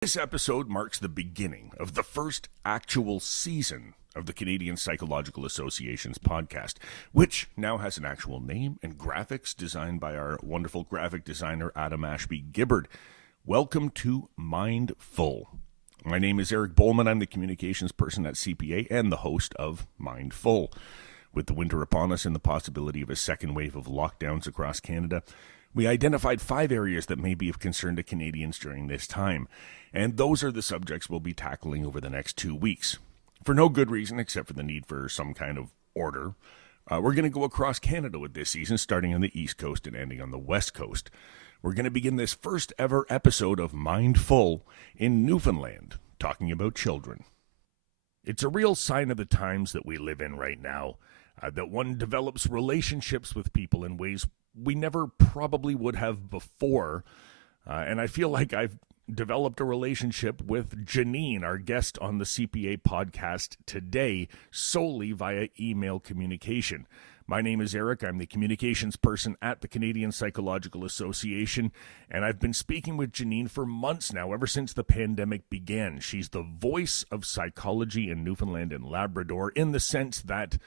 This episode marks the beginning of the first actual season of the Canadian Psychological Association's podcast, which now has an actual name and graphics designed by our wonderful graphic designer, Adam Ashby-Gibbard. Welcome to Mindfull. My name is Eric Bowman. I'm the communications person at CPA and the host of Mindfull. With the winter upon us and the possibility of a second wave of lockdowns across Canada, we identified 5 areas that may be of concern to Canadians during this time, and those are the subjects we'll be tackling over the next 2 weeks. For no good reason except for the need for some kind of order, we're going to go across Canada with this season, starting on the East Coast and ending on the West Coast. We're going to begin this first ever episode of Mindfull in Newfoundland, talking about children. It's a real sign of the times that we live in right now, that one develops relationships with people in ways we never probably would have before. And I feel like I've developed a relationship with Janine, our guest on the CPA podcast today, solely via email communication. My name is Eric. I'm the communications person at the Canadian Psychological Association, and I've been speaking with Janine for months now, ever since the pandemic began. She's the voice of psychology in Newfoundland and Labrador, in the sense that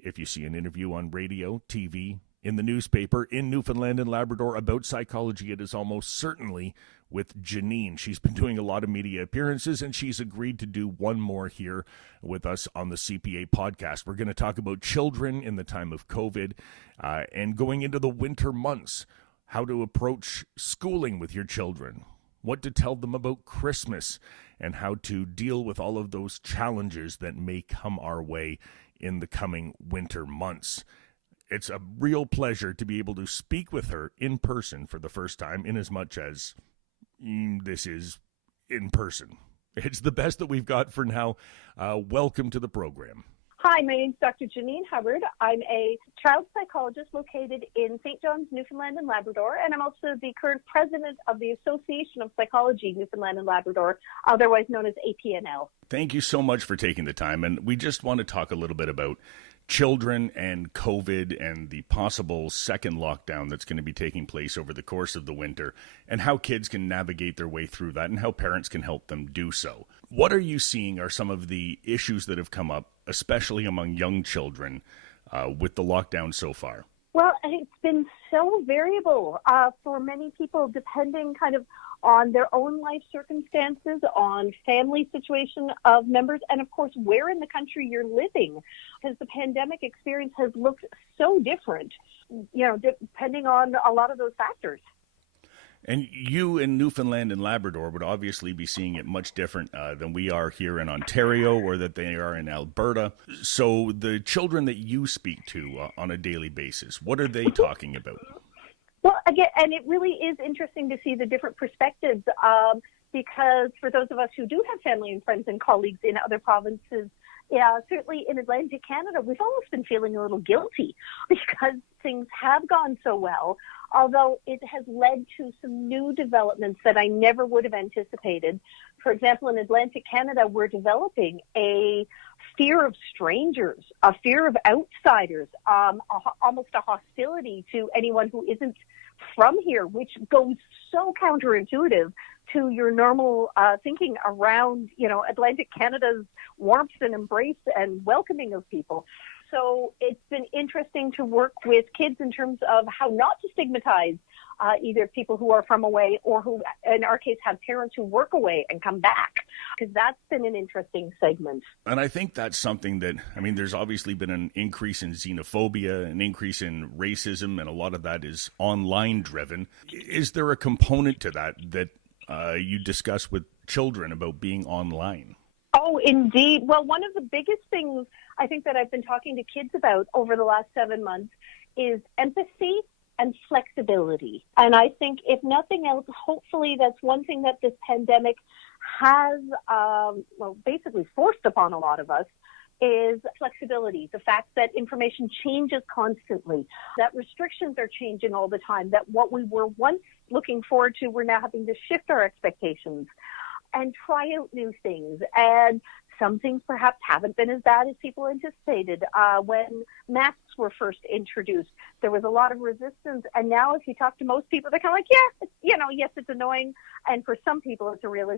if you see an interview on radio, TV, in the newspaper in Newfoundland and Labrador about psychology, it is almost certainly with Janine. She's been doing a lot of media appearances, and she's agreed to do one more here with us on the CPA podcast. We're going to talk about children in the time of COVID and going into the winter months, how to approach schooling with your children, what to tell them about Christmas, and how to deal with all of those challenges that may come our way in the coming winter months. It's a real pleasure to be able to speak with her in person for the first time, in as much as this is in person. It's the best that we've got for now. Welcome to the program. Hi, my name's Dr. Janine Hubbard. I'm a child psychologist located in St. John's, Newfoundland and Labrador, and I'm also the current president of the Association of Psychology, Newfoundland and Labrador, otherwise known as APNL. Thank you so much for taking the time, and we just want to talk a little bit about children and COVID and the possible second lockdown that's going to be taking place over the course of the winter, and how kids can navigate their way through that and how parents can help them do so. What are you seeing are some of the issues that have come up, especially among young children, with the lockdown so far? Well, it's been so variable for many people, depending kind of on their own life circumstances, on family situation of members, and of course, where in the country you're living, because the pandemic experience has looked so different, depending on a lot of those factors. And you in Newfoundland and Labrador would obviously be seeing it much different than we are here in Ontario, or that they are in Alberta. So the children that you speak to on a daily basis, what are they talking about? Well, again, and it really is interesting to see the different perspectives, because for those of us who do have family and friends and colleagues in other provinces, certainly in Atlantic Canada, we've almost been feeling a little guilty because things have gone so well, although it has led to some new developments that I never would have anticipated. For example, in Atlantic Canada, we're developing a fear of strangers, a fear of outsiders, almost a hostility to anyone who isn't from here, which goes so counterintuitive to your normal thinking around, Atlantic Canada's warmth and embrace and welcoming of people. So it's been interesting to work with kids in terms of how not to stigmatize either people who are from away or who, in our case, have parents who work away and come back, because that's been an interesting segment. And I think that's something that, there's obviously been an increase in xenophobia, an increase in racism, and a lot of that is online driven. Is there a component to that you discuss with children about being online? Oh, indeed. Well, one of the biggest things I think that I've been talking to kids about over the last 7 months is empathy and flexibility. And I think if nothing else, hopefully that's one thing that this pandemic has, basically forced upon a lot of us, is flexibility. The fact that information changes constantly, that restrictions are changing all the time, that what we were once looking forward to, we're now having to shift our expectations and try out new things. And some things perhaps haven't been as bad as people anticipated. When masks were first introduced, there was a lot of resistance. And now if you talk to most people, they're kind of like, yes, it's annoying. And for some people, it's a real issue.